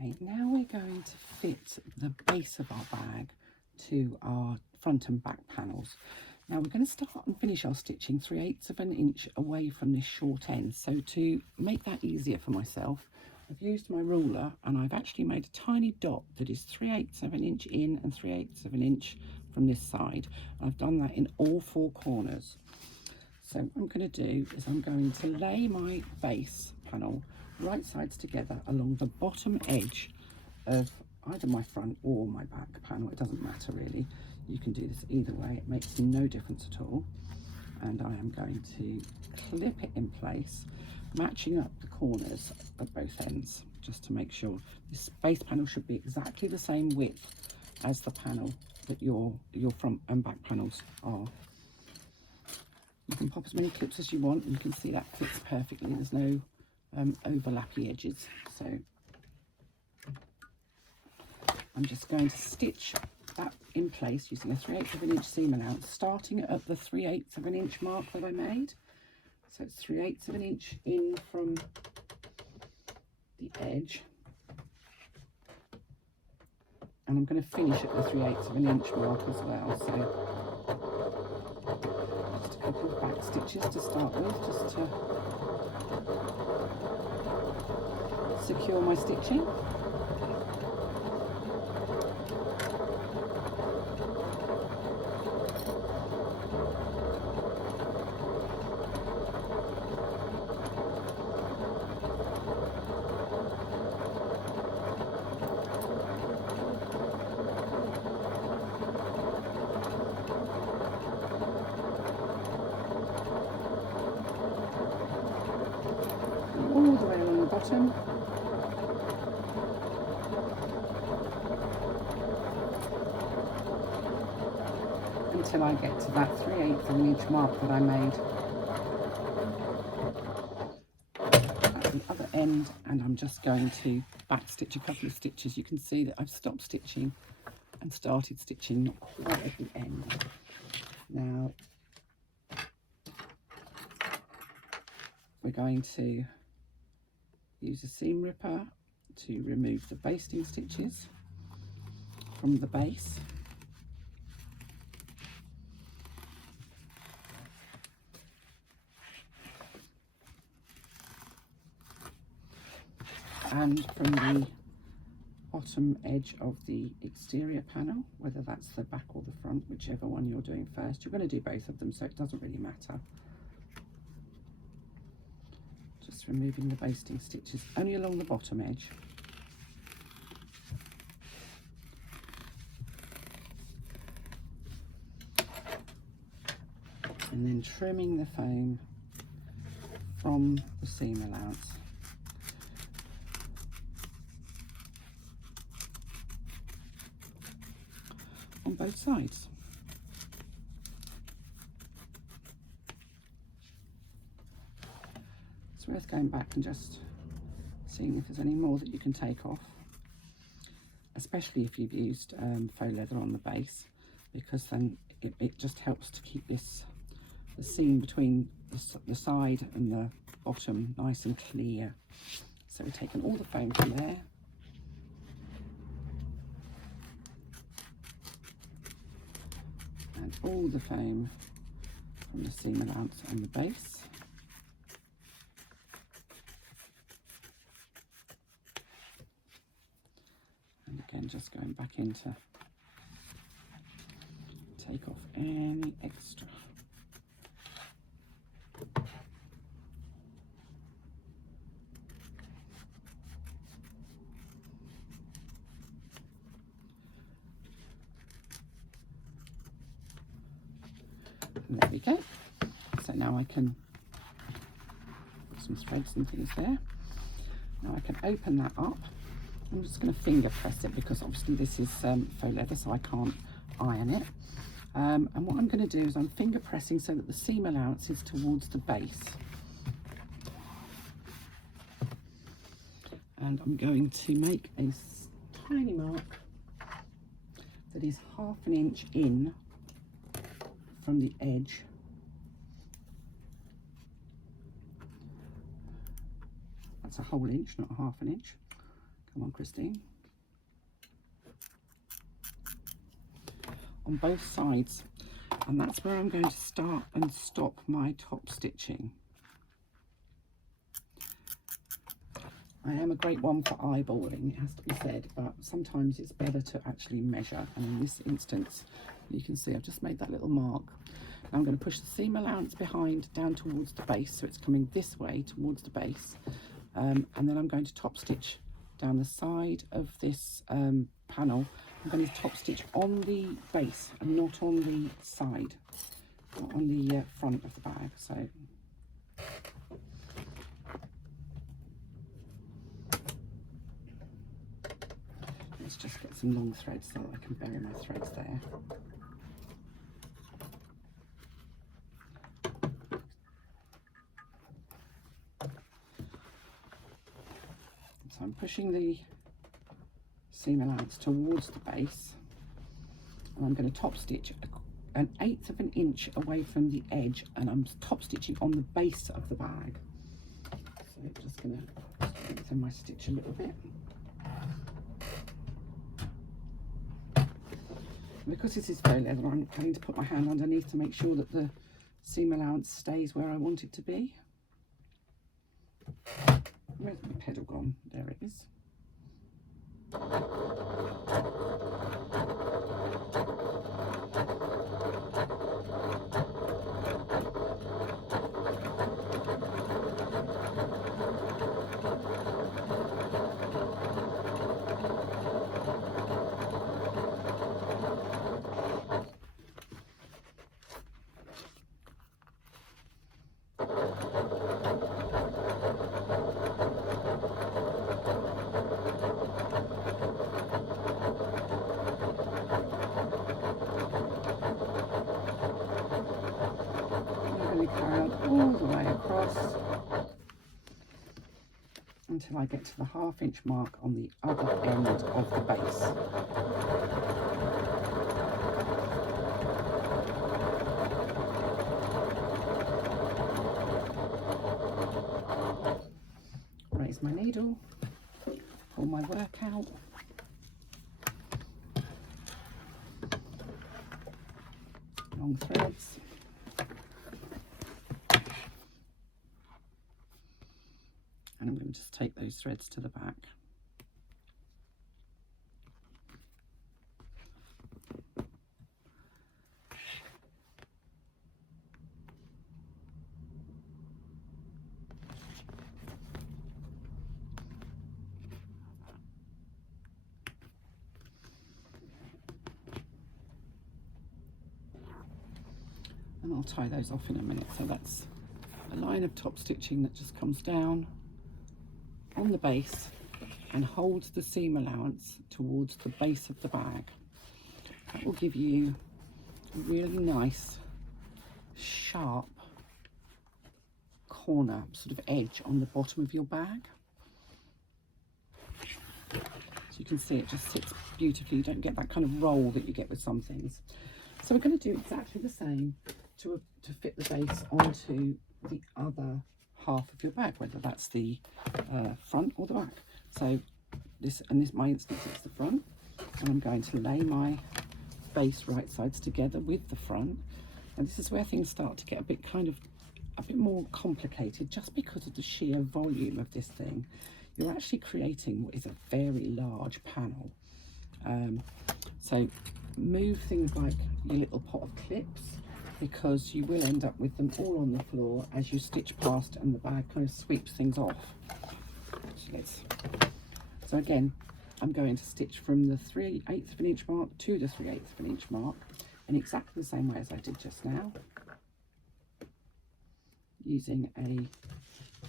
Okay, now we're going to fit the base of our bag to our front and back panels. Now we're going to start and finish our stitching 3/8 of an inch away from this short end. So to make that easier for myself, I've used my ruler and I've actually made a tiny dot that is 3/8 of an inch in and 3/8 of an inch from this side. I've done that in all four corners. So what I'm going to do is I'm going to lay my base panel right sides together along the bottom edge of either my front or my back panel. It doesn't matter really. You can do this either way. It makes no difference at all. And I am going to clip it in place, matching up the corners at both ends, just to make sure this base panel should be exactly the same width as the panel that your front and back panels are. You can pop as many clips as you want, and you can see that fits perfectly. There's no overlappy edges. So I'm just going to stitch that in place using a 3/8 of an inch seam allowance, starting at the 3/8 of an inch mark that I made. So it's 3/8 of an inch in from the edge, and I'm going to finish at the 3/8 of an inch mark as well. So just a couple of back stitches to start with, just to secure my stitching. All the way along the bottom. Until I get to that 3/8 of an inch mark that I made at the other end, and I'm just going to back stitch a couple of stitches. You can see that I've stopped stitching and started stitching not quite at the end. Now we're going to use a seam ripper to remove the basting stitches from the base. And from the bottom edge of the exterior panel, whether that's the back or the front, whichever one you're doing first. You're going to do both of them, so it doesn't really matter. Just removing the basting stitches only along the bottom edge. And then trimming the foam from the seam allowance. On both sides. It's worth going back and just seeing if there's any more that you can take off, especially if you've used faux leather on the base, because then it just helps to keep the seam between the side and the bottom nice and clear. So we've taken all the foam from there. And all the foam from the seam allowance on the base. And again, just going back in to take off any extra. And there we go. So now I can put some threads and things there. Now I can open that up. I'm just going to finger press it because obviously this is faux leather, so I can't iron it. And what I'm going to do is I'm finger pressing so that the seam allowance is towards the base. And I'm going to make a tiny mark that is 1/2 an inch in from the edge. That's a whole inch, not 1/2 an inch. Come on, Christine. On both sides, and that's where I'm going to start and stop my top stitching. I am a great one for eyeballing, it has to be said, but sometimes it's better to actually measure, and in this instance you can see I've just made that little mark. Now I'm going to push the seam allowance behind down towards the base, so it's coming this way towards the base, and then I'm going to top stitch down the side of this panel. I'm going to top stitch on the base and not on the side, not on the front of the bag. So let's just get some long threads so that I can bury my threads there. So I'm pushing the seam allowance towards the base, and I'm going to top stitch 1/8 of an inch away from the edge, and I'm top stitching on the base of the bag. So I'm just going to strengthen my stitch a little bit. Because this is faux leather, I'm having to put my hand underneath to make sure that the seam allowance stays where I want it to be. Where's my pedal gone? There it is. All the way across until I get to the 1/2 inch mark on the other end of the base. Raise my needle, pull my work out. Long threads. And I'm going to just take those threads to the back. And I'll tie those off in a minute. So that's a line of top stitching that just comes down on the base and holds the seam allowance towards the base of the bag. That will give you a really nice sharp corner sort of edge on the bottom of your bag. So you can see it just sits beautifully. You don't get that kind of roll that you get with some things. So we're going to do exactly the same to fit the base onto the other half of your bag, whether that's the front or the back. So my instance, it's the front, and I'm going to lay my base right sides together with the front, and this is where things start to get a bit more complicated, just because of the sheer volume of this thing. You're actually creating what is a very large panel. So move things like your little pot of clips, because you will end up with them all on the floor as you stitch past, and the bag kind of sweeps things off. So again, I'm going to stitch from the 3/8 of an inch mark to the 3/8 of an inch mark in exactly the same way as I did just now, using a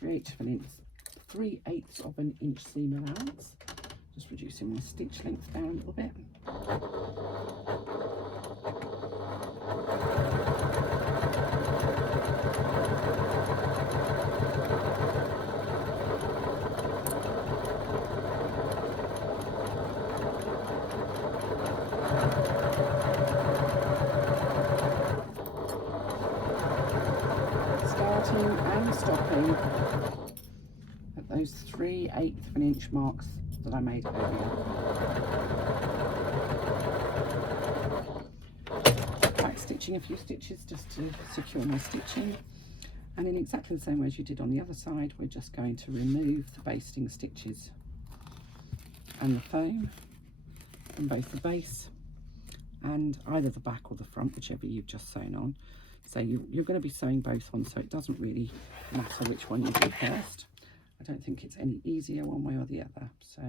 3/8 of an inch seam allowance, just reducing my stitch length down a little bit. Starting and stopping at those 3/8 of an inch marks that I made earlier. Back stitching a few stitches just to secure my stitching, and in exactly the same way as you did on the other side, we're just going to remove the basting stitches and the foam from both the base and either the back or the front, whichever you've just sewn on. So you're going to be sewing both on, so it doesn't really matter which one you do first. I don't think it's any easier one way or the other. So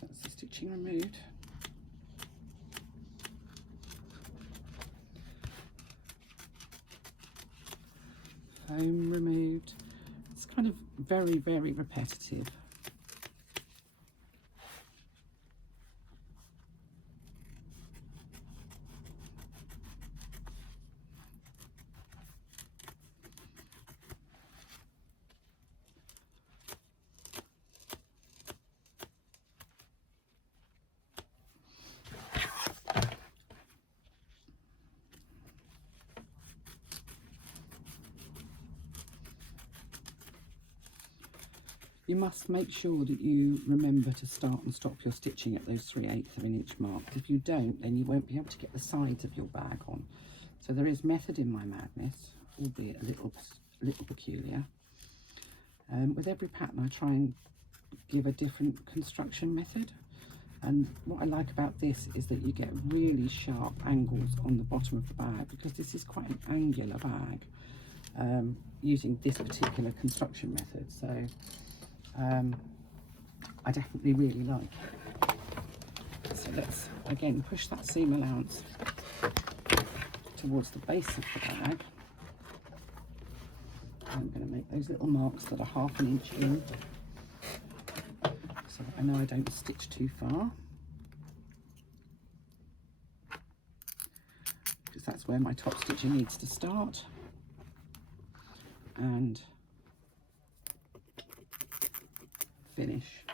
that's the stitching removed. Foam removed. It's kind of very, very repetitive. You must make sure that you remember to start and stop your stitching at those 3/8 of an inch marks. If you don't, then you won't be able to get the sides of your bag on. So there is method in my madness, albeit a little peculiar. With every pattern I try and give a different construction method, and what I like about this is that you get really sharp angles on the bottom of the bag, because this is quite an angular bag, using this particular construction method. So I definitely really like it. So let's again push that seam allowance towards the base of the bag. I'm going to make those little marks that are 1/2 inch in, so that I know I don't stitch too far, because that's where my top stitching needs to start and finish.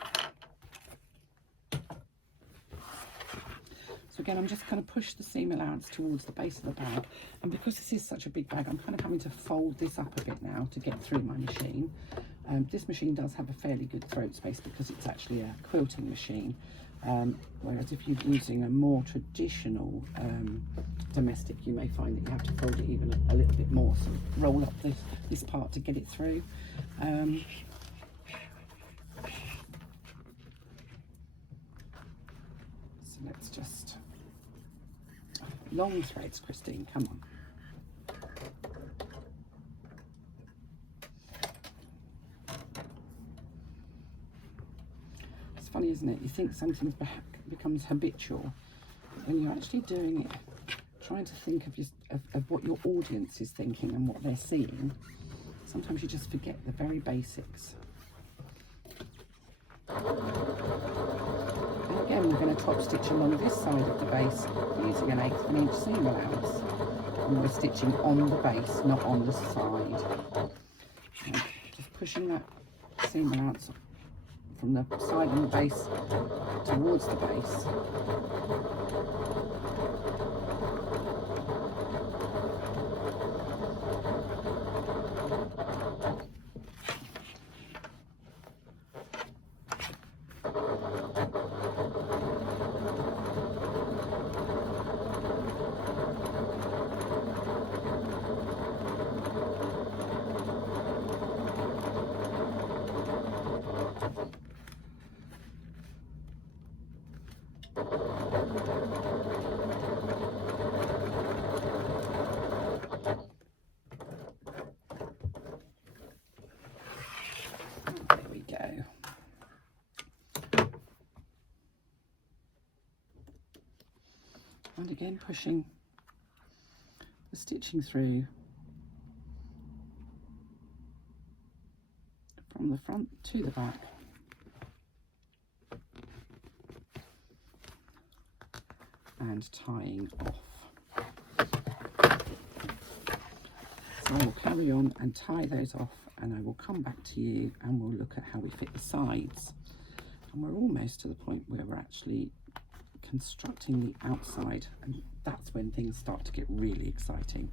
So again, I'm just kind of push the seam allowance towards the base of the bag, and because this is such a big bag, I'm kind of having to fold this up a bit now to get through my machine. This machine does have a fairly good throat space because it's actually a quilting machine, whereas if you're using a more traditional domestic, you may find that you have to fold it even a little bit more, so roll up this part to get it through. So let's just, long threads, Christine, come on. It's funny, isn't it? You think something becomes habitual, but when you're actually doing it, trying to think of what your audience is thinking and what they're seeing, sometimes you just forget the very basics. And again, we're going to top stitch along this side of the base using an 1/8 inch seam allowance, and we're stitching on the base, not on the side. And just pushing that seam allowance from the side and the base towards the base. And again, pushing the stitching through from the front to the back. And tying off. I will carry on and tie those off, and I will come back to you and we'll look at how we fit the sides. And we're almost to the point where we're actually constructing the outside, and that's when things start to get really exciting.